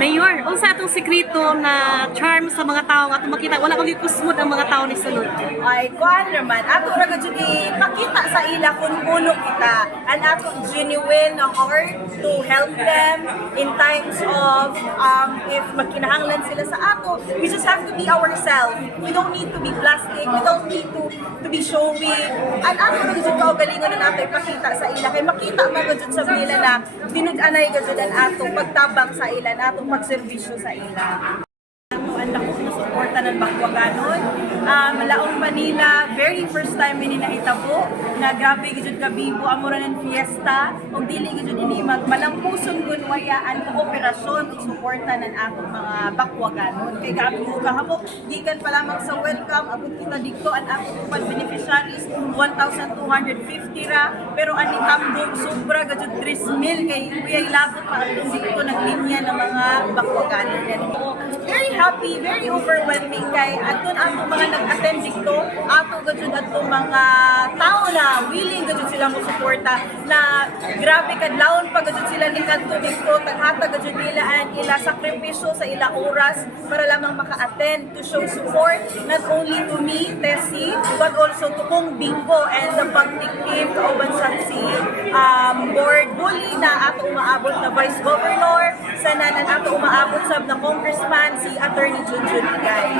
Mayor, unsa atong sekreto na charm sa mga tao nga atong makita wala kang kusmod ang mga tao ni sulod. ay kuan naman ato ra gud ipakita sa ila kung puno kita. And ato genuine na heart to help them in times of um, if magkinahanglan sila sa ato. We just have to be ourselves. We don't need to be plastic. We don't need to to be showy. And ato ra gud kaugalingon na nato ipakita sa ila. Kay makita man gud sa nila na dinug-anay gud ang atong pagtabang sa ila na atong pagserbisyo sa ila ang dako na suporta ng Bakwaganon. Um, Laong Manila, very first time ini nahitabo na grabe gid kabibo amo ra ng fiesta ug dili gid ini magmalampuson kun wayaan kooperasyon ug suporta ng atong mga Bakwaganon. Kay grabe mo kahapon gikan pa lamang sa welcome abot kita dito ang atong upan beneficiaries 1,250 ra pero ani tambong sobra gid 3,000 kay kuyay labot pa ang dito naglinya ng mga Bakwaganon. Very happy, very overwhelming kay aton ato mga nag-attend dito, ato gajud ato mga tao na willing gajud sila mo suporta na grabe kadlawon pa gajud sila ni kadto dito. Taghata gajud nila ang ila sakripisyo sa ila oras para lamang maka-attend to show support not only to me, Tessie, but also to Kong Bingo and the Pagtik team kauban na ato umaabot na Vice Governor, sa nanan ato umaabot sab na Congressman si Attorney Junjun Igay.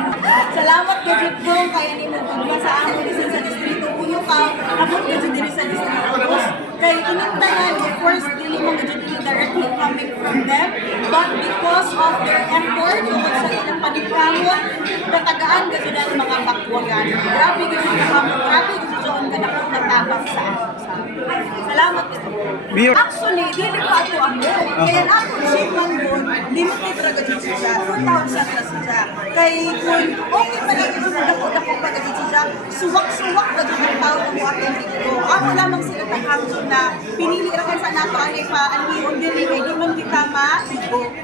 Salamat gajud ko kaya ni mo sa amon sa distrito. Uno ka abot gajud diri sa distrito dos kay inintanan of course dili mo gajud directly coming from them. But because of their effort tungod sa ilang paningkamot natagaan gajud ang mga bakwagan grabe gajud ka kamo grabe gajud ang kanakong natabang sa sa Salamat Mayor- Actually, dili ko ato ako. Kaya na ako shipment doon, limited ra gajud siya. 4,000 ra siya. Kay kung okay pa lagi sa dako dako pa gajud siya, suwak-suwak gajud ang tao na mo ato dito. Ako lamang sila taghangson na pinili ra kay sa nato ani pa anhiyong dili kay di man kita.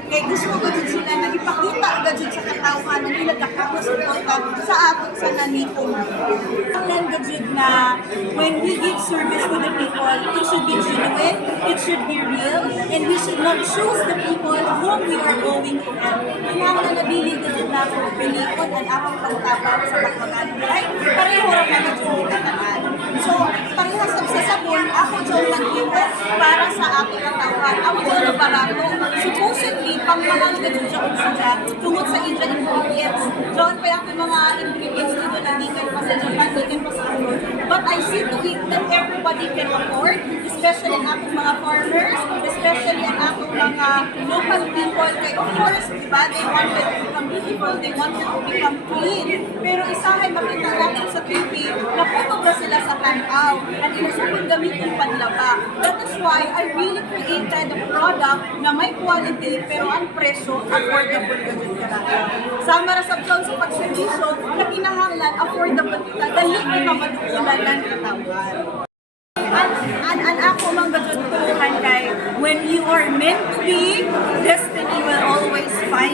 Kay gusto gajud sila na ipakita sa katawhan ang ila dakako suporta sa ato sa nanipon. Ang gajud na when we give service to the people, it should be genuine, it should be real, and we should not choose the people whom we are going to help. Kailangan na dili gajud na ako pilikod ang akong pagtabang sa pagmagan. Ay, pareho ra na kataan. So, parehas sa sa sabon, ako dyan nag-iwas para sa ating katawan. Ako dyan ang barato. Gajud siya kung siya tungod sa Indian ingredients. Diyan pa yung mga ingredients dito na di pa sa Japan, di pa sa abroad. But I see to it that everybody can afford, especially ang ating mga farmers, especially ang ating mga local people. Kaya of course, di ba, they wanted to become beautiful, they wanted to become clean. Pero isahay makita sa TV, naputog na sila sa tanaw at inusupon gamitin panlaba. That is why I really created a product na may quality pero ang presyo affordable ka dun ka lang. Sama ra sa sa pagservisyo na kinahanglan affordable ka. Dali ka madukulan ng katawan. An, an, an ako mang tuhan kay when you are meant to be, destiny will always find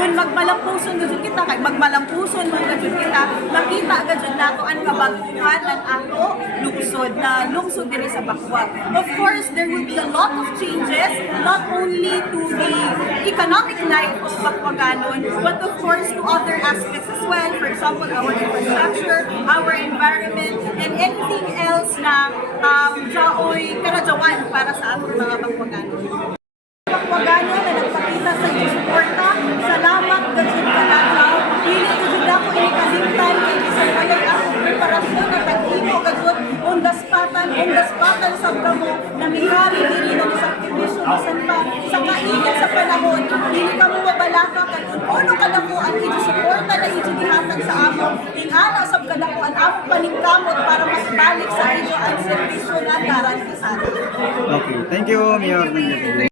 kung magmalampuson gajud kita, kay magmalampuson man gajud kita, makita gajud nato ang kabaguhan ng ato lungsod na lungsod diri sa Bakwag. Of course, there will be a lot of changes, not only to the economic life of Bakwaganon, but of course to other aspects as well. For example, our infrastructure, our environment, and anything else na um, jaoy kanajawan para sa ating mga Bakwaganon. Bakwagano na nagpakita sa iyong suporta. Salamat gajud ka lakaw. Dili gajud ako inikalimtan kay bisan kayay akong preparasyon na tag-imo gajud undaspatan undaspatan sa kamo na mikari dili na sa aktivisyon bisan pa sa kainit sa panahon. Dili ka mo mabalaka kay kung ka na ko ang iyong suporta na iyong gihatag sa amo. Ingana sab ka na ko ang among paningkamot para mas balik sa iyo ang serbisyo na garantisan. Okay, thank you, Mayor.